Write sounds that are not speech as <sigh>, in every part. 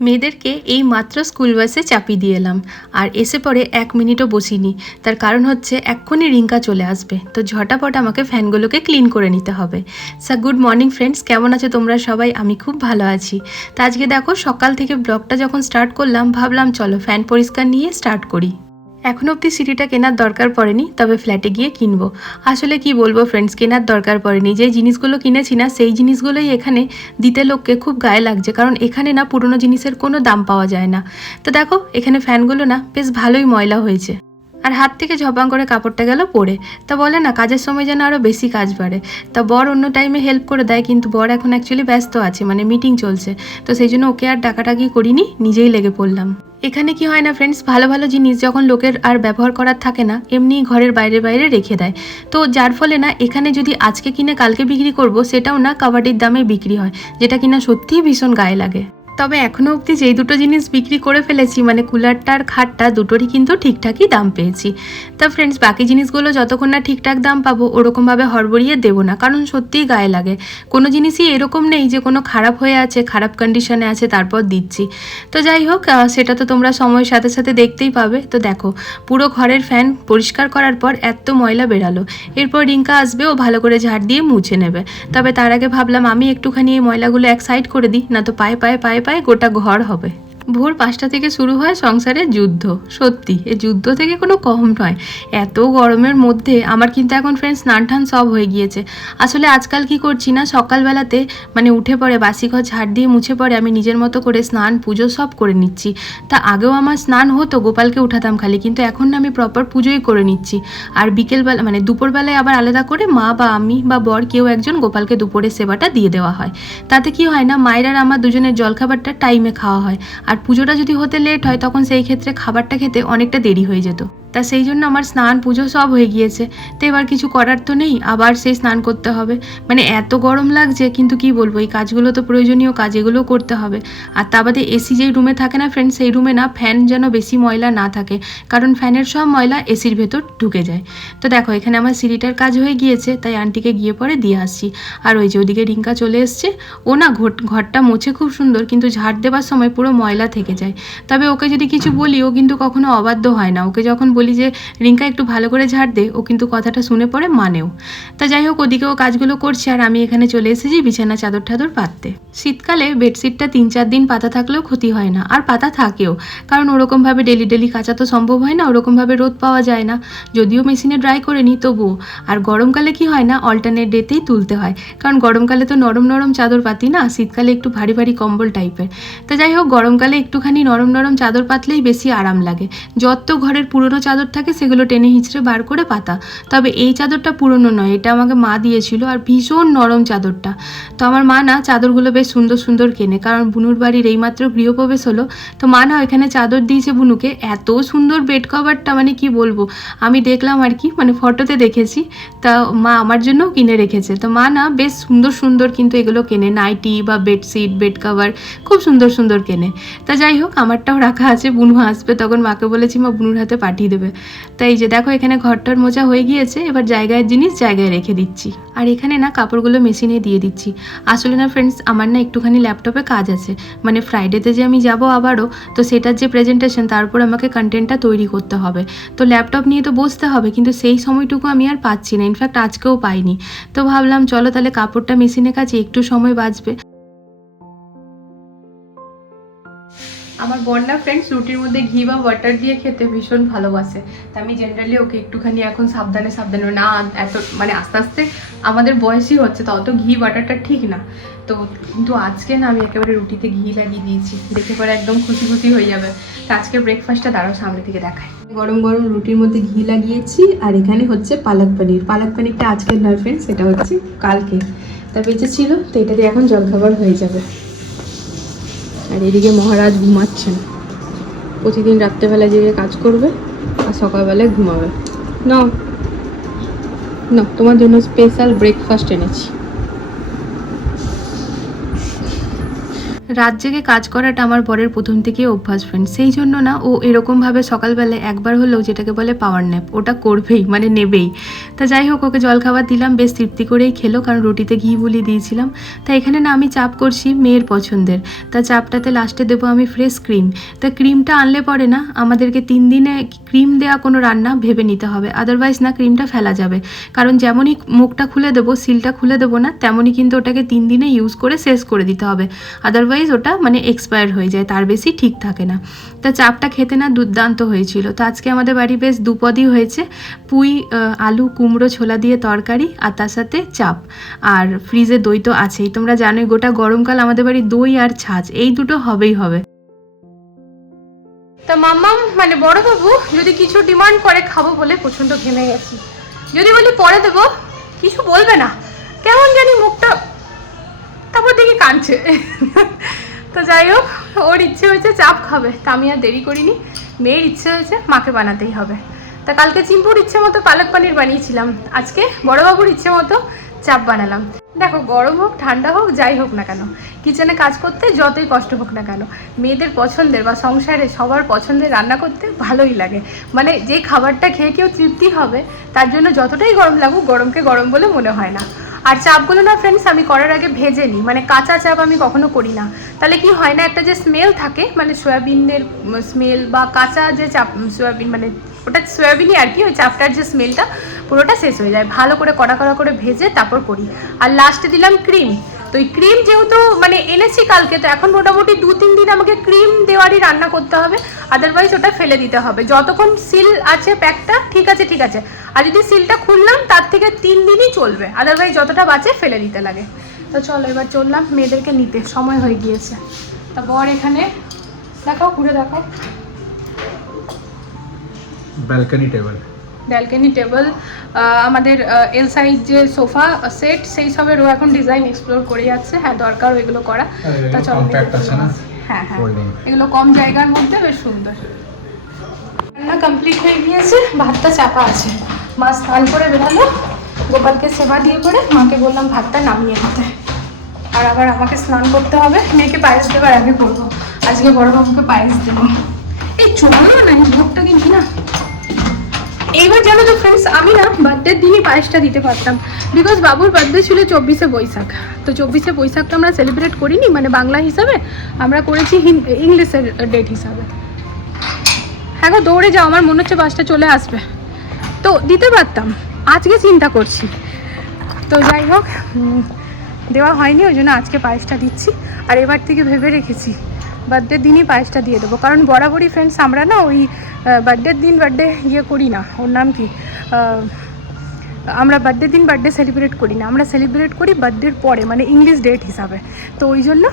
মেয়েদেরকে এই মাত্র স্কুল বাসে চাপিয়ে দিয়ে এলাম। আর এসে পরে এক মিনিটও বসিনি। তার কারণ হচ্ছে এক্ষুনি রিঙ্কা চলে আসবে। তো ঝটাপট আমাকে ফ্যানগুলোকে ক্লিন করে নিতে হবে। স্যার গুড মর্নিং ফ্রেন্ডস কেমন আছো তোমরা সবাই? আমি খুব ভালো আছি। তা আজকে দেখো সকাল থেকে ব্লগটা যখন স্টার্ট করলাম, ভাবলাম চলো ফ্যান পরিষ্কার নিয়ে স্টার্ট করি। এখনও অবধি সিটিটা কেনার দরকার পড়েনি, তবে ফ্ল্যাটে গিয়ে কিনবো। আসলে কি বলব ফ্রেন্ডস কেনার দরকার পড়েনি। যে জিনিসগুলো কিনেছি না, সেই জিনিসগুলোই এখানে দিতে লোককে খুব গায়ে লাগছে, কারণ এখানে না পুরনো জিনিসের কোনো দাম পাওয়া যায় না। তো দেখো, এখানে ফ্যানগুলো না বেশ ভালোই ময়লা হয়েছে। আর হাত থেকে ঝপাং করে কাপড়টা গেল পরে তা বলে না, কাজের সময় যেন আরও বেশি কাজ বাড়ে। তা বর অন্য টাইমে হেল্প করে দেয়, কিন্তু বর এখন অ্যাকচুয়ালি ব্যস্ত আছে মানে মিটিং চলছে। তো সেই জন্য ওকে আর ডাকাটাকি করিনি, নিজেই লেগে পড়লাম। এখানে কি হয় না ফ্রেন্ডস ভালো ভালো জিনিস যখন লোকের আর ব্যবহার করার থাকে না এমনি ঘরের বাইরে বাইরে রেখে দেয়। তো যার ফলে না, এখানে যদি আজকে কিনে কালকে বিক্রি করব, সেটাও না কাবাডির দামে বিক্রি হয়, যেটা কিনা সত্যিই ভীষণ গায়ে লাগে। তবে এখনও অবধি যেই দুটো জিনিস বিক্রি করে ফেলেছি মানে কুলারটা আর খাটটা, দুটোরই কিন্তু ঠিকঠাকই দাম পেয়েছি। তা ফ্রেন্ডস বাকি জিনিসগুলো যতক্ষণ না ঠিকঠাক দাম পাবো, ওরকমভাবে হড়বড়িয়ে দেবো না, কারণ সত্যিই গায়ে লাগে। কোনো জিনিসই এরকম নেই যে কোনো খারাপ হয়ে আছে, খারাপ কন্ডিশনে আছে, তারপর দিচ্ছি। তো যাই হোক সেটা তো তোমরা সময়ের সাথে সাথে দেখতেই পাবে। তো দেখো, পুরো ঘরের ফ্যান পরিষ্কার করার পর এত ময়লা বেরালো। এরপর রিঙ্কা আসবে, ও ভালো করে ঝাড় দিয়ে মুছে নেবে। তবে তার আগে ভাবলাম, আমি একটুখানি এই ময়লাগুলো এক সাইড করে দিই, না তো পায়ে পায়ে পায়ে পায়ে গোটা ঘর হবে। ভোর পাঁচটা থেকে শুরু হয় সংসারের যুদ্ধ। সত্যি এই যুদ্ধ থেকে কোনো কম নয়। এত গরমের মধ্যে আমার কিন্তু এখন ফ্রেন্ডস স্নান টান সব হয়ে গিয়েছে। আসলে আজকাল কি করছি না, সকালবেলাতে মানে উঠে পড়ে বাসি ঘর ঝাড় দিয়ে মুছে পড়ে আমি নিজের মতো করে স্নান, পুজো সব করে নিচ্ছি। তা আগেও আমার স্নান হতো, গোপালকে উঠাতাম খালি, কিন্তু এখন না আমি প্রপার পুজোই করে নিচ্ছি। আর বিকেলবেলা মানে দুপুরবেলায় আবার আলাদা করে মা বা আমি বা বর কেউ একজন গোপালকে দুপুরের সেবাটা দিয়ে দেওয়া হয়। তাতে কি হয় না মায়ের আর আমার দুজনের জলখাবারটা টাইমে খাওয়া হয়। আর পুজোটা যদি হতে লেট হয় তখন সেই ক্ষেত্রে খাবারটা খেতে অনেকটা দেরি হয়ে যেত। তা সেই জন্য আমার স্নান, পুজো সব হয়ে গিয়েছে। তো এবার কিছু করার তো নেই, আবার সেই স্নান করতে হবে। মানে এত গরম লাগছে, কিন্তু কি বলব, এই কাজগুলো তো প্রয়োজনীয় কাজ, এগুলোও করতে হবে। আর তা বাদে এসি যেই রুমে থাকে না ফ্রেন্ড সেই রুমে না ফ্যান যেন বেশি ময়লা না থাকে, কারণ ফ্যানের সব ময়লা এসির ভেতর ঢুকে যায়। তো দেখো, এখানে আমার সিঁড়িটার কাজ হয়ে গিয়েছে, তাই আন্টিকে গিয়ে পরে দিয়ে আসছি। আর ওই যে ওদিকে রিঙ্কা চলে এসছে, ও না ঘর- ঘরটা মোছে খুব সুন্দর, কিন্তু ঝাড় দেবার সময় পুরো ময়লা থেকে যায়। তবে ওকে যদি কিছু বলি, ও কিন্তু কখনো অবাধ্য হয় না। ওকে যখন বলি যে, রিঙ্কা একটু ভালো করে ঝাড় দে, ও কিন্তু কথাটা শুনে পরে মানেও। তা যাই হোক, ওদিকে ও কাজগুলো করছে আর আমি এখানে চলে এসেছি বিছানা চাদর টাদর পাততে। শীতকালে বেডশিটটা তিন চার দিন পাতা থাকলেও ক্ষতি হয় না, আর পাতা থাকেও, কারণ ওরকমভাবে ডেলি ডেলি কাঁচা তো সম্ভব হয় না, ওরকমভাবে রোদ পাওয়া যায় না। যদিও মেশিনে ড্রাই করে নিই তবুও। আর গরমকালে কি হয় না অল্টারনেট ডেতেই তুলতে হয়, কারণ গরমকালে তো নরম নরম চাদর পাতি না, শীতকালে একটু ভারী ভারী কম্বল টাইপের তা যাই হোক, গরমকালে একটুখানি নরম নরম চাদর পাতলেই বেশি আরাম লাগে। যত ঘরের পুরনো চাদর থাকে, সেগুলো টেনে হিঁচড়ে বার করে পাতা। তবে এই চাদরটা পুরনো নয়, এটা আমাকে মা দিয়েছিল আর ভীষণ নরম চাদরটা। তো আমার মা না চাদরগুলো বেশ সুন্দর সুন্দর কেনে, কারণ বুনুর বাড়ির এইমাত্র গৃহপ্রবেশ হলো। তো মা না ওইখানে চাদর দিয়েছে বুনুকে, এত সুন্দর বেড কভারটা মানে কি বলব? আমি দেখলাম আর কি মানে ফটোতে দেখেছি, তা মা আমার জন্যও কিনে রেখেছে। তো মা না বেশ সুন্দর সুন্দর কিন্তু এগুলো কেনে, নাইটি বা বেডশিট, বেড কভার, খুব সুন্দর সুন্দর কেনে। তা যাই হোক, আমারটাও রাখা আছে, বুনু আসবে তখন মাকে বলেছি, মা, বুনুর হাতে পাঠিয়ে দেবে। তাই যে দেখো এখানে ঘরটার মোজা হয়ে গিয়েছে, এবার জায়গায় জিনিস জায়গায় রেখে দিচ্ছি। আর এখানে না কাপড়গুলো মেশিনে দিয়ে দিচ্ছি। আসলে না ফ্রেন্ডস আমার না একটুখানি ল্যাপটপে কাজ আছে। মানে ফ্রাইডেতে যে আমি যাব আবারও, তো সেটার যে প্রেজেন্টেশন তারপর আমাকে কন্টেন্টটা তৈরি করতে হবে। তো ল্যাপটপ নিয়ে তো বসতে হবে, কিন্তু সেই সময়টুকু আমি আর পাচ্ছি না। ইনফ্যাক্ট আজকেও পাইনি। তো ভাবলাম, চলো তাহলে কাপড়টা মেশিনে কাছে একটু সময় বাঁচবে। আমার বন্যা ফ্রেন্ডস রুটির মধ্যে ঘি বা বাটার দিয়ে খেতে ভীষণ ভালোবাসে। তা আমি জেনারেলি ওকে একটুখানি এখন সাবধানে সাবধানে না, এত মানে আস্তে আস্তে আমাদের বয়সই হচ্ছে, তো অত ঘি বাটারটা ঠিক না। তো কিন্তু আজকে না আমি একেবারে রুটিতে ঘি লাগিয়ে দিয়েছি, দেখে পরে একদম খুশি খুশি হয়ে যাবে। তো আজকে ব্রেকফাস্টটা দাঁড়াও সামনে থেকে দেখায় গরম গরম রুটির মধ্যে ঘি লাগিয়েছি, আর এখানে হচ্ছে পালক পনির। পালক পনিরটা আজকের নয় ফ্রেন্ডস এটা হচ্ছে কালকে। তা বেঁচে ছিল, তো এটা দিয়ে এখন জলখাবার হয়ে যাবে। আর এদিকে মহারাজ ঘুমাচ্ছেন। প্রতিদিন রাত্রেবেলা যেয়ে কাজ করবে, আর সকালবেলায় ঘুমাবে। না না তোমার জন্য স্পেশাল ব্রেকফাস্ট এনেছি। রাত জেগে কাজ করাটা আমার বরের প্রথম থেকেই অভ্যাস ফ্রেন্ড সেই জন্য না, ও এরকমভাবে সকালবেলায় একবার হলেও যেটাকে বলে পাওয়ার ন্যাপ ওটা করবেই মানে নেবেই। তা যাই হোক, ওকে জলখাবার দিলাম, বেশ তৃপ্তি করেই খেলো, কারণ রুটিতে ঘি বুলি দিয়েছিলাম। তা এখানে না, আমি চাপ করছি মেয়ের পছন্দের। তা চাপটাতে লাস্টে দেবো আমি ফ্রেশ ক্রিম তা ক্রিমটা আনলে পরে না, আমাদেরকে তিন দিনে ক্রিম দেওয়া কোনো রান্না ভেবে নিতে হবে। আদারওয়াইজ না ক্রিমটা ফেলা যাবে। কারণ যেমনই মুখটা খুলে দেবো সিলটা খুলে দেবো না, তেমনই কিন্তু ওটাকে তিন দিনে ইউজ করে শেষ করে দিতে হবে। আদারওয়াইজ ওটা মানে এক্সপায়ার হয়ে যায়, তার বেশি ঠিক থাকে না। তা চাপটা খেতে না দুর্দান্ত হয়েছিল। তো আজকে আমাদের বাড়ি বেশ দুপদই হয়েছে। পুঁই আলু, কুমড়ো, ছোলা দিয়ে তরকারি আর তার সাথে চাপ। আর ফ্রিজে দই তো আছেই। তোমরা জানোই গোটা গরমকাল আমাদের বাড়ি দই আর ছাঁচ। এই দুটো হবেই হবে। তা মাম্মাম মানে বড় বাবু যদি কিছু ডিমান্ড করে খাব বলে প্রচণ্ড ঘেমে গেছি। যদি বলি পরে দেবো, কিছু বলবে না। কেমন জানি মুখটা দেখি কাঁদছে। তো যাই হোক, ওর ইচ্ছে হয়েছে চাপ খাবে, তা আমি আর দেরি করিনি। মেয়ের ইচ্ছে হয়েছে মাকে বানাতেই হবে। তা কালকে চিম্পুর ইচ্ছে মতো পালক পানির বানিয়েছিলাম। আজকে বড়বাবুর ইচ্ছে মতো চাপ বানালাম। দেখো, গরম হোক, ঠান্ডা হোক, যাই হোক না কেন। কিচেনে কাজ করতে যতই কষ্ট হোক না কেন। মেয়েদের পছন্দের বা সংসারে সবার পছন্দের রান্না করতে ভালোই লাগে। মানে যে খাবারটা খেয়ে কেউ তৃপ্তি হবে, তার জন্য যতটাই গরম লাগুক, গরমকে গরম বলে মনে হয় না। আর চাপগুলো না ফ্রেন্ডস আমি করার আগে ভেজে নিই। মানে কাঁচা চাপ আমি কখনো করি না। তাহলে কি হয় না, একটা যে স্মেল থাকে মানে সয়াবিনের স্মেল বা কাঁচা যে চাপ সয়াবিন মানে ওটা সয়াবিনই আর কি, ওই চাপটার যে স্মেলটা পুরোটা শেষ হয়ে যায়। ভালো করে কড়া কড়া করে ভেজে তারপর করি। আর লাস্টে দিলাম ক্রিম তো এই ক্রিম যেহেতু মানে এনেছি কালকে, তো এখন মোটামুটি দু, তিন দিন আমাকে ক্রিম দেওয়ারই রান্না করতে হবে। আদারওয়াইজ ওটা ফেলে দিতে হবে। যতক্ষণ সিল আছে প্যাকটা, ঠিক আছে ঠিক আছে। আর যদি সিলটা খুললাম, তার থেকে তিন দিনই চলবে। আদারওয়াইজ যতটা বাঁচে ফেলে দিতে লাগে। তো চলো, এবার চললাম। মেয়েদেরকে নিতে। সময় হয়ে গিয়েছে। তা বর এখানে। দেখাও, ঘুরে দেখাও। ব্যালকনি টেবিল ব্যালকনি টেবিল আমাদের এল সাইজ যে সোফা সেট সেই সবেরও এখন ডিজাইন এক্সপ্লোর করে যাচ্ছে। হ্যাঁ দরকার এগুলো করা। তা চলো কম্প্যাক্ট আছে না? হ্যাঁ হ্যাঁ। এগুলো কম জায়গার মধ্যে বেশ সুন্দর। রান্না কমপ্লিট হয়ে গিয়েছে। ভাতটা চাপা আছে। মা স্নান করে বেরালো। গোপালকে সেবা দিয়ে করে মাকে বললাম ভাতটা নামিয়ে দিতে আর আবার আমাকে স্নান করতে হবে। মেয়েকে পায়েস দেবার আগে করব। আজকে বড় বাবুকে পায়েস দেবো। এই চলো না এই ভোগটা কিনছি না। এইবার জানো তো ফ্রেন্ডস আমি না বার্থডের দিনই পায়েসটা দিতে পারতাম। বিকজ বাবুর বার্থডে ছিল চব্বিশে বৈশাখ। তো চব্বিশে বৈশাখটা আমরা সেলিব্রেট করিনি মানে বাংলা হিসাবে আমরা করেছি ইংলিশের ডেট হিসাবে। হ্যাঁ গো, দৌড়ে যাও, আমার মনে হচ্ছে বাসটা চলে আসবে। তো দিতে পারতাম, আজকে চিন্তা করছি। তো যাই হোক দেওয়া হয়নি, ওই জন্য আজকে পায়েসটা দিচ্ছি, আর এবার থেকে ভেবে রেখেছি। বার্থডের দিনই পায়েসটা দিয়ে দেবো। কারণ বরাবরই ফ্রেন্ডস আমরা না ওই বার্থডের দিন বার্থডে ইয়ে করি না। ওর নাম কি? আমরা বার্থডে দিন বার্থডে সেলিব্রেট করি না। আমরা সেলিব্রেট করি বার্থডের পরে মানে ইংলিশ ডেট হিসাবে। তো ওই জন্য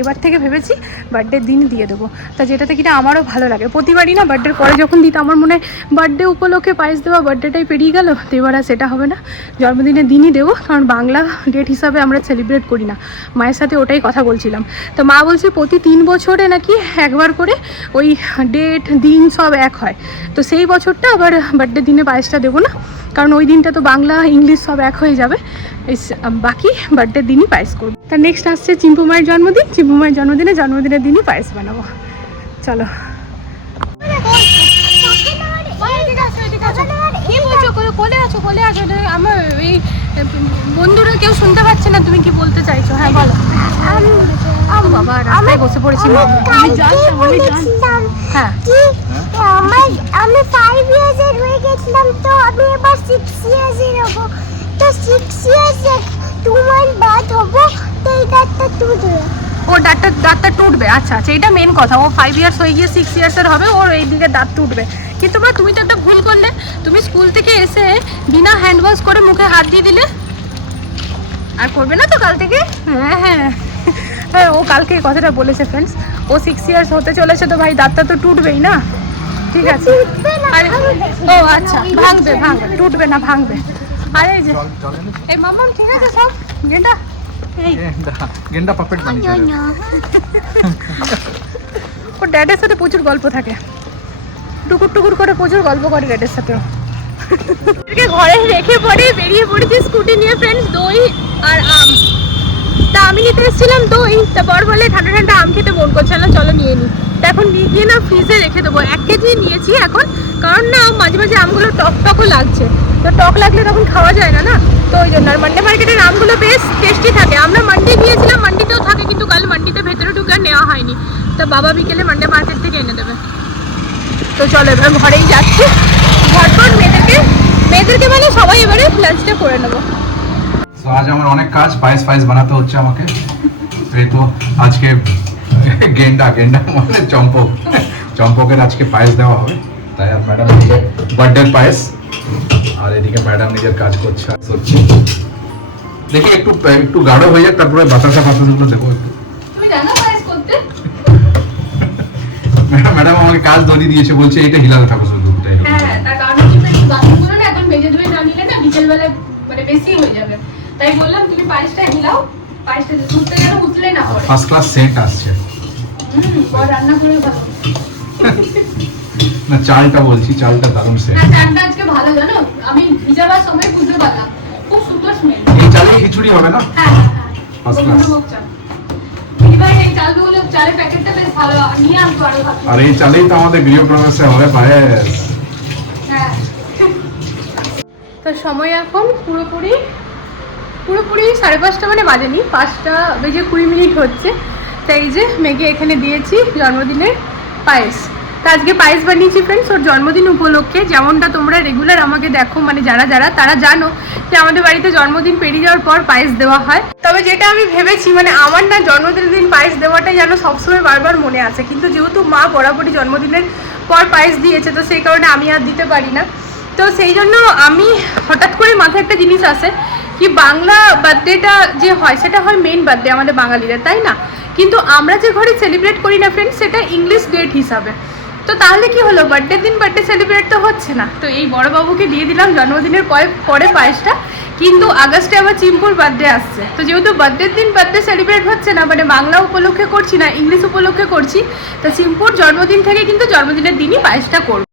এবার থেকে ভেবেছি বার্থডের দিন দিয়ে দেবো। তা যেটাতে কিনা আমারও ভালো লাগে। প্রতিবারই না বার্থডের পরে যখন দিতে আমার মনে হয় বার্থডে উপলক্ষে পায়েস দেওয়া বার্থডেটাই পেরিয়ে গেল, তো এবার আর সেটা হবে না। জন্মদিনের দিনই দেবো, কারণ বাংলা ডেট হিসাবে আমরা সেলিব্রেট করি না। মায়ের সাথে ওটাই কথা বলছিলাম। তো মা বলছে, প্রতি তিন বছরে নাকি একবার করে ওই ডেট দিন সব এক হয়। তো সেই বছরটা আবার বার্থডে দিনে পায়েসটা দেবো না। কারণ ওই দিনটা তো বাংলা ইংলিশ সব এক হয়ে যাবে। এই বাকি বার্থডের দিনই পায়েস করব। তা নেক্সট আসছে চিম্পু মায়ের জন্মদিন। চিম্পু মায়ের জন্মদিনে জন্মদিনের দিনই পায়েস বানাবো। চলো। কোলে- আছো কোলে আছো আমার এই বন্ধুরা কেউ শুনতে পাচ্ছে না তুমি কি বলতে চাইছো হ্যাঁ বলো বাবা রাস্তায় বসে পড়েছি হ্যাঁ। আমার, আমি ফাইভ ইয়ার্সের হয়ে গেছিলাম, তো আমি এবার সিক্স ইয়ার্সের হব। তো সিক্স ইয়ার্সে টু মান্থ বাদ হব, তো এই দাঁতটা তুলবে। ও দাঁতটা দাঁতটা টুটবে আচ্ছা আচ্ছা এটা মেন কথা। ও ফাইভ ইয়ার্স হয়ে গিয়ে সিক্স ইয়ার্সের হবে, ওর এই দিকে দাঁত টুটবে কিন্তু মা, তুমি তো একটা ভুল করলে। তুমি স্কুল থেকে এসে বিনা হ্যান্ড ওয়াশ করে মুখে হাত দিয়ে দিলে। আর করবে না তো কাল থেকে? হ্যাঁ হ্যাঁ। হ্যাঁ ও কালকে এই কথাটা বলেছে ফ্রেন্ডস ও সিক্স ইয়ার্স হতে চলেছে তো ভাই, দাঁতটা তো টুটবেই না। ঠিক আছে। আরে ও আচ্ছা ভাঙবে ভাঙবে টুটবে না ভাঙবে। আরে এই যে এই মামাম ঠিক আছে সব। গেন্ডা এই। গেন্ডা গেন্ডা পাপেট বানিয়েছে ওর ড্যাডের সাথে প্রচুর গল্প থাকে। টুকুর টুকুর করে প্রচুর গল্প করে ড্যাডের সাথেও। ওদেরকে ঘরে রেখে পরে বেরিয়ে পড়েছি স্কুটি নিয়ে ফ্রেন্ডস দই আর আম। তা আমি নিতে এসেছিলাম তো এই তা বর বলে ঠান্ডা ঠান্ডা আম খেতে মন করছে না চলো নিয়ে নিই তা এখন নিয়ে গিয়ে না ফ্রিজে রেখে দেবো। এক কেজি নিয়েছি এখন, কারণ না মাঝে মাঝে আমগুলো টক টকও লাগছে। তো টক লাগলে তখন খাওয়া যায় না না? তো ওই জন্য আর মান্ডে মার্কেটের আমগুলো বেশ টেস্টি থাকে। আমরা মান্ডি গিয়েছিলাম মান্ডিতেও থাকে কিন্তু কাল মান্ডিতে ভেতরে ঢুকে নেওয়া হয়নি। তা বাবা বিকেলে মান্ডে মার্কেট থেকে এনে দেবে। তো চলো এবার ঘরেই যাচ্ছি। ঝটপট মেয়েদেরকে মেয়েদেরকে মানে সবাই এবারে লাঞ্চটা করে নেব। আজ আমার অনেক কাজ পায়েস পায়েস বানাতে হচ্ছে আমাকে। এই তো আজকে গেন্ডা গেন্ডা মানে চম্পক। চম্পকের আজকে পায়েস দেওয়া হবে। তাই আর ম্যাডাম এদিকে বার্থডের পায়েস। আর এদিকে ম্যাডাম নিজের কাজ করছে করছে। দেখি একটু একটু গাঢ় হয়ে যাক তারপরে বাতাসা ফাতাসগুলো দেবো একটু। ম্যাডাম ম্যাডাম <laughs> আমাকে কাজ ধরিয়ে দিয়েছে বলছে এটা হিলাতে থাকো শুধু দুধটা হ্যাঁ তার কারণ হচ্ছে একটু বাসনগুলো না এখন মেজে ধুয়ে না নিলে না বিকেলবেলায় মানে বেশি হয়ে যাবে। তাই বললাম তুমি পায়েসটা হিলাও পায়েসটা দুধটা যেন উতলে না পড়ে। ফার্স্ট ক্লাস সেন্ট আসছে। রান্না করে না চালটা বলছি চালটা দারুণ সেন্ট না চানটা আজকে ভালো জানো? আমি ভিজাবার সময় বুঝতে পারলাম। খুব সুন্দর স্মেল এই চালে খিচুড়ি হবে না? হ্যাঁ হ্যাঁ হ্যাঁ। আরও এই চালেই তো আমাদের গৃহপ্রবেশে হবে পায়েস। হ্যাঁ। তো সময় এখন পুরোপুরি পুরোপুরি সাড়ে পাঁচটা মানে বাজেনি। পাঁচটা বেজে কুড়ি মিনিট হচ্ছে। তাই যে মেঘে এখানে দিয়েছি, জন্মদিনের পায়েস। তা আজকে পায়েস বানিয়েছি ফ্রেন্ডস ওর জন্মদিন উপলক্ষে। যেমনটা তোমরা রেগুলার আমাকে দেখো মানে যারা যারা, তারা জানো যে আমাদের বাড়িতে জন্মদিন পেরিয়ে যাওয়ার পর পায়েস দেওয়া হয়। তবে যেটা আমি ভেবেছি মানে আমার না জন্মদিনের দিন পায়েস দেওয়াটাই যেন সবসময় বারবার মনে আছে। কিন্তু যেহেতু মা বরাবরই জন্মদিনের পর পায়েস দিয়েছে, তো সেই কারণে আমি আর দিতে পারি না। তো সেই জন্য আমি হঠাৎ করে মাথায় একটা জিনিস আসে, কি বাংলা বার্থডেটা যে হয়, সেটা হয় মেন বার্থডে আমাদের বাঙালিদের, তাই না? কিন্তু আমরা যে ঘরে সেলিব্রেট করি না ফ্রেন্ড সেটা ইংলিশ ডেট হিসাবে। তো তাহলে কি হলো? বার্থডে দিন বার্থডে সেলিব্রেট তো হচ্ছে না। তো এই বড় বাবুকে দিয়ে দিলাম, জন্মদিনের পরে পরে পায়েসটা। কিন্তু আগস্টে আবার চিম্পুর বার্থডে আসছে। তো যেহেতু বার্থডের দিন বার্থডে সেলিব্রেট হচ্ছে না মানে বাংলা উপলক্ষে করছি না ইংলিশ উপলক্ষে করছি, তো চিম্পুর জন্মদিন থেকে কিন্তু জন্মদিনের দিনই পায়েসটা করব।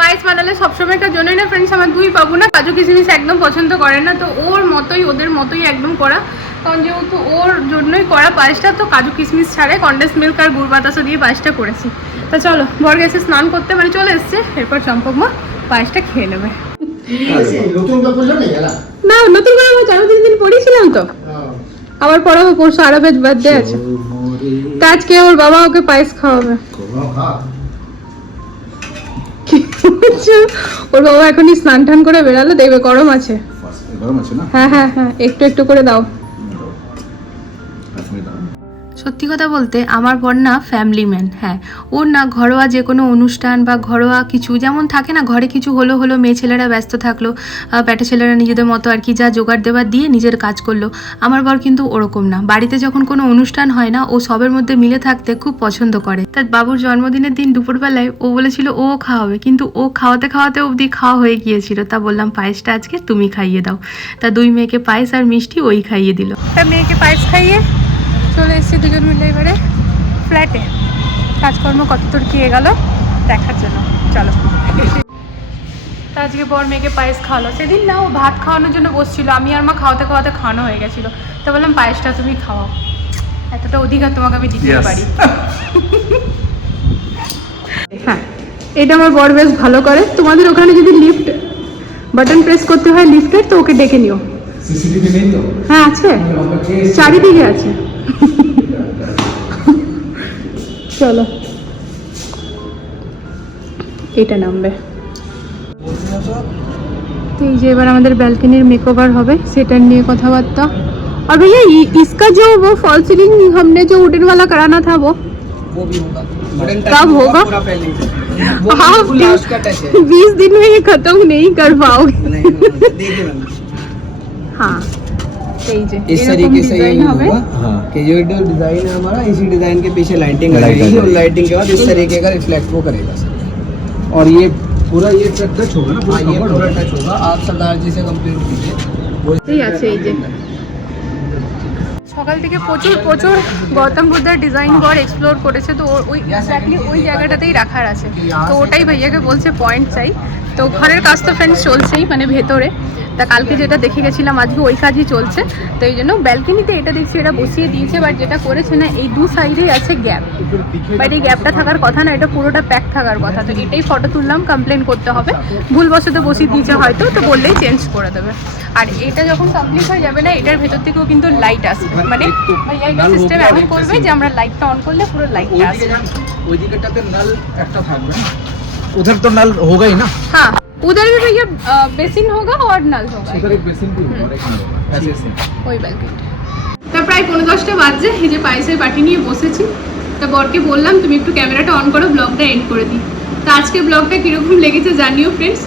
পায়েস বানালে সবসময়কার জন্যই না ফ্রেন্ডস আমার দুই বাবু না। কাজু কিশমিশ একদম পছন্দ করে না তো ওর মতোই ওদের মতোই একদম করা। কারণ যেহেতু ওর জন্যই করা পায়েসটা তো কাজু কিশমিশ ছাড়াই কন্ডেন্স মিল্ক আর গুড় বাতাসা দিয়ে পায়েসটা করেছি। তা চলো বর গেছে স্নান করতে মানে চলে এসছে। এরপর চম্পক মা পায়েসটা খেয়ে নেবে। গেলা না নতুন করে আমার জন্মদিন দিন পড়েছিলাম তো। আবার পড়াবো পরশু আরবের বার্থডে আছে। আজকে ওর বাবা ওকে পায়েস খাওয়াবে? ওর বাবা এখনই স্নান টান করে বেরালো দেখবে গরম আছে। গরম আছে না? হ্যাঁ হ্যাঁ হ্যাঁ একটু একটু করে দাও। সত্যি কথা বলতে আমার বর না ফ্যামিলি ম্যান হ্যাঁ। ওর না ঘরোয়া যে কোনো অনুষ্ঠান বা ঘরোয়া কিছু, যেমন থাকে না, ঘরে কিছু হলো হলো, মেয়ে ছেলেরা ব্যস্ত থাকল ব্যাটা ছেলেরা নিজেদের মতো আর কি যা জোগাড় দেওয়ার দিয়ে নিজের কাজ করল, আমার বর কিন্তু ওরকম না। বাড়িতে যখন কোনো অনুষ্ঠান হয় না, ও সবের মধ্যে মিলে থাকতে খুব পছন্দ করে। তার বাবুর জন্মদিনের দিন দুপুরবেলায় ও বলেছিল, ও খাওয়াবে। কিন্তু ও খাওয়াতে খাওয়াতে অবধি খাওয়া হয়ে গিয়েছিল। তা বললাম, পায়েসটা আজকে তুমি খাইয়ে দাও। তা দুই মেয়েকে পায়েস আর মিষ্টি ওই খাইয়ে দিল। তা মেয়েকে পায়েস খাইয়ে চলে এসেছি দুজন মিলে এবারে ফ্ল্যাটে কাজকর্ম কতদূর কি গেল দেখার জন্য। চলো। তা আজকে বর মেয়েকে পায়েস খাওয়ালো। সেদিন না ও ভাত খাওয়ানোর জন্য বসছিল। আমি আর মা খাওয়াতে খাওয়াতে খাওয়ানো হয়ে গেছিল। তো বললাম পায়েসটা তুমি খাওয়াও এতটা অধিকার তোমাকে আমি দিতে পারি। <laughs> হ্যাঁ এটা আমার বর বেশ ভালো করে। তোমাদের ওখানে যদি লিফট বাটন প্রেস করতে হয় লিফটের তো ওকে ডেকে নিও। তো? হ্যাঁ আছে। চারিদিকে আছে। চলো এটা নামবে তো এই যে এবার আমাদের ব্যালকনির মেকওভার হবে সেটার নিয়ে কথাবার্তা और भैया ये- इसका जो वो फॉल सीलिंग हमने जो वुडन वाला कराना था वो वो भी होगा वुडन टच कब होगा? पूरा पहले वो हाँ, बिल्कुल लास्ट का टच है बीस दिन में ये खत्म नहीं कर पाओगे नहीं नहीं, देखिए मैम हाँ এই যে इस এরকম तरीके से ये ডিজাইন হবে होगा हाँ कि ये जो डिजाइन है हमारा इसी डिजाइन के पीछे लाइटिंग Light लगेगी आ और जाएगी। लाइटिंग के बाद इस तरीके का रिफ्लेक्ट वो करेगा सर और ये पूरा ये ट्रक टच होगा ना पूरा हाँ ये covered पूरा होगा। टच होगा आप सरदार जी से कंप्लीट कीजिए वो এই আছে এই যে সকাল থেকে প্রচুর প্রচুর গৌতম বুদ্ধার ডিজাইন ঘর এক্সপ্লোর করেছে তো ওর ওই এক্স্যাক্টলি ওই জায়গাটাতেই রাখার আছে তো ওটাই ভাইয়াকে বলছে পয়েন্ট চাই তো ঘরের কাজ তো ফ্রেন্ডস চলছেই মানে ভেতরে। তা কালকে যেটা দেখে গেছিলাম আজকে ওই কাজই চলছে। তো এই জন্য ব্যালকনিতে এটা দেখছি এটা বসিয়ে দিয়েছে বাট যেটা করেছে না এই দু সাইডেই আছে গ্যাপ বাট এই গ্যাপটা থাকার কথা না এটা পুরোটা প্যাক থাকার কথা। তো এটাই ফটো তুললাম কমপ্লেন করতে হবে। ভুলবশত বসিয়ে দিয়েছে হয়তো তো বললেই চেঞ্জ করে দেবে। আর এটা যখন কমপ্লিট হয়ে যাবে না এটার ভেতর থেকেও কিন্তু লাইট আসবে। মানে সিস্টেম এমন করবে যে আমরা লাইটটা অন করলে পুরো লাইটটা আসবে। ওই দিকেটাতে নল একটা থাকবে उधर तो नल होगा ही ना हाँ उधर भी भैया बेसिन होगा और नल होगा उधर एक बेसिन भी होगा और एक नल होगा ऐसे ऐसे ওই ব্যালকনিটা তা প্রায় পনেরো দশটা বাজছে এই যে পায়েসের বাটি নিয়ে বসেছি তা বরকে বললাম তুমি একটু ক্যামেরাটা অন করো ব্লগটা এন্ড করে দিই তা আজকে ব্লগটা কীরকম লেগেছে জানিও ফ্রেন্ডস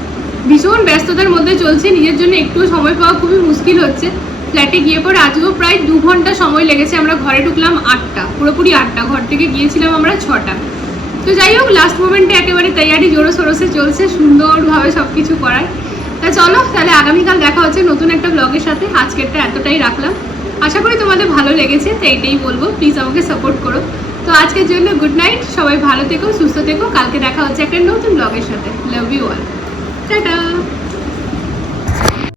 ভীষণ ব্যস্ততার মধ্যে চলছে নিজের জন্য একটু সময় পাওয়া খুবই মুশকিল হচ্ছে ফ্ল্যাটে গিয়ে পরে আজকেও প্রায় দু ঘন্টা সময় লেগেছে আমরা ঘরে ঢুকলাম আটটা পুরোপুরি আটটা ঘর থেকে গিয়েছিলাম আমরা ছটা তো যাই হোক লাস্ট মোমেন্টে একেবারে তৈয়ারি জোরো সরোসে চলছে, সুন্দরভাবে সব কিছু করার। তা চলো, তাহলে আগামীকাল দেখা হচ্ছে নতুন একটা ব্লগের সাথে। আজকেরটা এতটাই রাখলাম। আশা করি তোমাদের ভালো লেগেছে, তো এইটাই বলব। প্লিজ আমাকে সাপোর্ট করো। তো আজকের জন্য গুড নাইট সবাই ভালো থেকো, সুস্থ থেকো। কালকে দেখা হচ্ছে একটা নতুন ব্লগের সাথে। Love you all tata